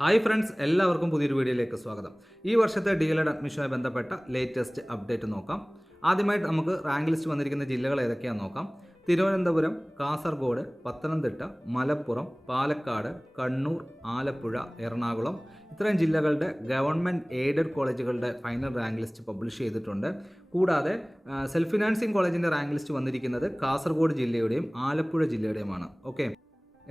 Hi friends, എല്ലാവർക്കും പുതിയൊരു വീഡിയോയിലേക്ക് സ്വാഗതം. ഈ വർഷത്തെ DLED അഡ്മിഷനുമായി ബന്ധപ്പെട്ട ലേറ്റസ്റ്റ് അപ്ഡേറ്റ് നോക്കാം. ആദ്യമായിട്ട് നമുക്ക് റാങ്ക് ലിസ്റ്റ് വന്നിരിക്കുന്ന ജില്ലകൾ ഏതൊക്കെയാണെന്ന് നോക്കാം. തിരുവനന്തപുരം, കാസർഗോഡ്, പത്തനംതിട്ട, മലപ്പുറം, പാലക്കാട്, കണ്ണൂർ, ആലപ്പുഴ, എറണാകുളം ഇത്രയും ജില്ലകളുടെ ഗവൺമെൻറ് എയ്ഡഡ് കോളേജുകളുടെ ഫൈനൽ റാങ്ക് ലിസ്റ്റ് പബ്ലിഷ് ചെയ്തിട്ടുണ്ട്. കൂടാതെ സെൽഫ് ഫിനാൻസിങ് കോളേജിൻ്റെ റാങ്ക് ലിസ്റ്റ് വന്നിരിക്കുന്നത് കാസർഗോഡ് ജില്ലയുടെയും ആലപ്പുഴ ജില്ലയുടെയുമാണ്. ഓക്കെ,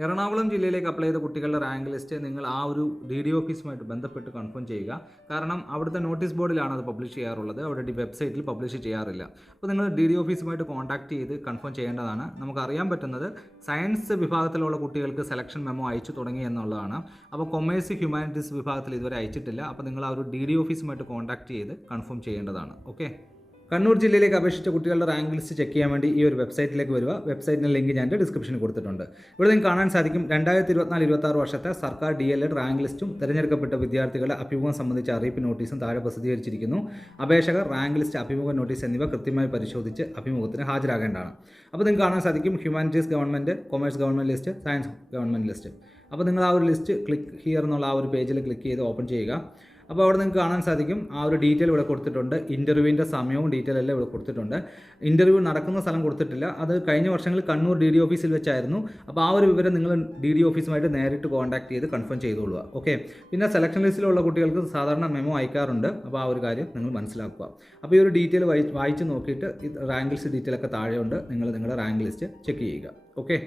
എറണാകുളം ജില്ലയിലേക്ക് അപ്ലൈ ചെയ്ത കുട്ടികളുടെ റാങ്ക് ലിസ്റ്റ് നിങ്ങൾ ആ ഒരു DD ഓഫീസുമായിട്ട് ബന്ധപ്പെട്ട് കൺഫേം ചെയ്യുക. കാരണം അവിടുത്തെ നോട്ടീസ് ബോർഡിലാണ് അത് പബ്ലിഷ് ചെയ്യാറുള്ളത്, അവിടെ വെബ്സൈറ്റിൽ പബ്ലിഷ് ചെയ്യാറില്ല. അപ്പോൾ നിങ്ങൾ DD ഓഫീസുമായിട്ട് കോൺടാക്ട് ചെയ്ത് കൺഫേം ചെയ്യേണ്ടതാണ്. നമുക്കറിയാൻ പറ്റുന്നത് സയൻസ് വിഭാഗത്തിലുള്ള കുട്ടികൾക്ക് സെലക്ഷൻ മെമ്മോ അയച്ചു തുടങ്ങി എന്നുള്ളതാണ്. അപ്പോൾ കൊമേഴ്സ്, ഹ്യൂമാനിറ്റീസ് വിഭാഗത്തിൽ ഇതുവരെ അയച്ചിട്ടില്ല. അപ്പോൾ നിങ്ങൾ ആ ഒരു DD ഓഫീസുമായിട്ട് കോൺടാക്ട് ചെയ്ത് കൺഫേം ചെയ്യേണ്ടതാണ്. ഓക്കെ, കണ്ണൂർ ജില്ലയിലേക്ക് അപേക്ഷിച്ച കുട്ടികളുടെ റാങ്ക് ലിസ്റ്റ് ചെക്ക് ചെയ്യാൻ വേണ്ടി ഈ ഒരു വെബ്സൈറ്റിലേക്ക് വരിക. വെബ്സൈറ്റിൻ്റെ ലിങ്ക് ഞാൻ ഡിസ്ക്രിപ്ഷനിൽ കൊടുത്തിട്ടുണ്ട്. ഇവിടെ നിങ്ങൾക്ക് കാണാൻ സാധിക്കും 2024-26 വർഷത്തെ സർക്കാർ DLED റാങ്ക് ലിസ്റ്റും തിരഞ്ഞെടുക്കപ്പെട്ട വിദ്യാർത്ഥികളുടെ അഭിമുഖം സംബന്ധിച്ച അറിയിപ്പ് നോട്ടീസും താഴെ പ്രസിദ്ധീകരിച്ചിരിക്കുന്നു. അപേക്ഷകർ റാങ്ക് ലിസ്റ്റ്, അഭിമുഖ നോട്ടീസ് എന്നിവ കൃത്യമായി പരിശോധിച്ച് അഭിമുഖത്തിന് ഹാജരാകേണ്ടതാണ്. അപ്പോൾ നിങ്ങൾക്ക് കാണാൻ സാധിക്കും humanities government, commerce government list, science government list. അപ്പോൾ നിങ്ങൾ ആ ഒരു ലിസ്റ്റ് ക്ലിക്ക് ഹിയർ എന്നുള്ള ആ ഒരു പേജിൽ ക്ലിക്ക് ചെയ്ത് ഓപ്പൺ ചെയ്യുക. അപ്പോൾ അവിടെ നിങ്ങൾക്ക് കാണാൻ സാധിക്കും ആ ഒരു ഡീറ്റെയിൽ ഇവിടെ കൊടുത്തിട്ടുണ്ട്. ഇൻ്റർവ്യൂവിൻ്റെ സമയവും ഡീറ്റെയിൽ എല്ലാം ഇവിടെ കൊടുത്തിട്ടുണ്ട്. ഇൻ്റർവ്യൂ നടക്കുന്ന സ്ഥലം കൊടുത്തിട്ടില്ല. അത് കഴിഞ്ഞ വർഷങ്ങളിൽ കണ്ണൂർ DD ഓഫീസിൽ വെച്ചായിരുന്നു. അപ്പോൾ ആ ഒരു വിവരം നിങ്ങൾ DD ഓഫീസുമായിട്ട് നേരിട്ട് കോൺടാക്ട് ചെയ്ത് കൺഫേം ചെയ്തോളുക. ഓക്കെ, പിന്നെ സെലക്ഷൻ ലിസ്റ്റിലുള്ള കുട്ടികൾക്ക് സാധാരണ മെമ്മോ അയക്കാറുണ്ട്. അപ്പോൾ ആ ഒരു കാര്യം നിങ്ങൾ മനസ്സിലാക്കുക. അപ്പോൾ ഈ ഒരു ഡീറ്റെയിൽ വായിച്ച് നോക്കിയിട്ട് റാങ്ക് ലിസ്റ്റ് ഡീറ്റെയിലൊക്കെ താഴെയുണ്ട്. നിങ്ങൾ നിങ്ങളുടെ റാങ്ക് ലിസ്റ്റ് ചെക്ക് ചെയ്യുക. ഓക്കെ,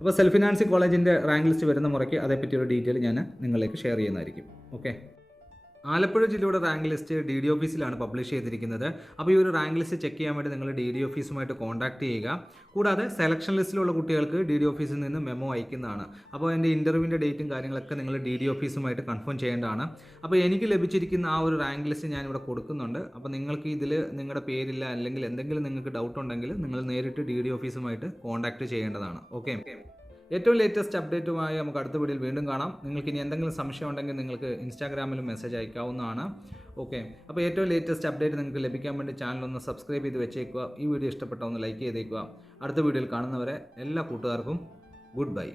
അപ്പോൾ സെൽഫ് ഫിനാൻസിങ് കോളേജിൻ്റെ റാങ്ക് ലിസ്റ്റ് വരുന്ന മുറയ്ക്ക് അതേപ്പറ്റി ഒരു ഡീറ്റെയിൽ ഞാൻ നിങ്ങളിലേക്ക് ഷെയർ ചെയ്യുന്നതായിരിക്കും. ഓക്കെ, ആലപ്പുഴ ജില്ലയുടെ റാങ്ക് ലിസ്റ്റ് DD ഓഫീസിലാണ് പബ്ലിഷ് ചെയ്തിരിക്കുന്നത്. അപ്പോൾ ഈ ഒരു റാങ്ക് ലിസ്റ്റ് ചെക്ക് ചെയ്യാൻ വേണ്ടി നിങ്ങൾ DD ഓഫീസുമായിട്ട് കോൺടാക്ട് ചെയ്യുക. കൂടാതെ സെലക്ഷൻ ലിസ്റ്റിലുള്ള കുട്ടികൾക്ക് DD ഓഫീസിൽ നിന്ന് മെമ്മോ അയക്കുന്നതാണ്. അപ്പോൾ എൻ്റെ ഇൻ്റർവ്യൂവിൻ്റെ ഡേറ്റും കാര്യങ്ങളൊക്കെ നിങ്ങൾ DD ഓഫീസുമായിട്ട് കൺഫേം ചെയ്യേണ്ടതാണ്. അപ്പോൾ എനിക്ക് ലഭിച്ചിരിക്കുന്ന ആ ഒരു റാങ്ക് ലിസ്റ്റ് ഞാനിവിടെ കൊടുക്കുന്നുണ്ട്. അപ്പോൾ നിങ്ങൾക്ക് ഇതിൽ നിങ്ങളുടെ പേരില്ല, അല്ലെങ്കിൽ എന്തെങ്കിലും നിങ്ങൾക്ക് ഡൗട്ട് ഉണ്ടെങ്കിൽ നിങ്ങൾ നേരിട്ട് DD ഓഫീസുമായിട്ട് കോൺടാക്ട് ചെയ്യേണ്ടതാണ്. ഓക്കെ, ഏറ്റവും ലേറ്റസ്റ്റ് അപ്ഡേറ്റുമായി നമുക്ക് അടുത്ത വീഡിയോയിൽ വീണ്ടും കാണാം. നിങ്ങൾക്ക് ഇനി എന്തെങ്കിലും സംശയം ഉണ്ടെങ്കിൽ നിങ്ങൾക്ക് ഇൻസ്റ്റാഗ്രാമിലും മെസ്സേജ് അയക്കാവുന്നതാണ്. ഓക്കെ, അപ്പോൾ ഏറ്റവും ലേറ്റസ്റ്റ് അപ്ഡേറ്റ് നിങ്ങൾക്ക് ലഭിക്കാൻ വേണ്ടി ചാനലൊന്ന് സബ്സ്ക്രൈബ് ചെയ്ത് വെച്ചേക്കുക. ഈ വീഡിയോ ഇഷ്ടപ്പെട്ട ഒന്ന് ലൈക്ക് ചെയ്തേക്കുക. അടുത്ത വീഡിയോയിൽ കാണുന്നവരെ എല്ലാ കൂട്ടുകാർക്കും ഗുഡ് ബൈ.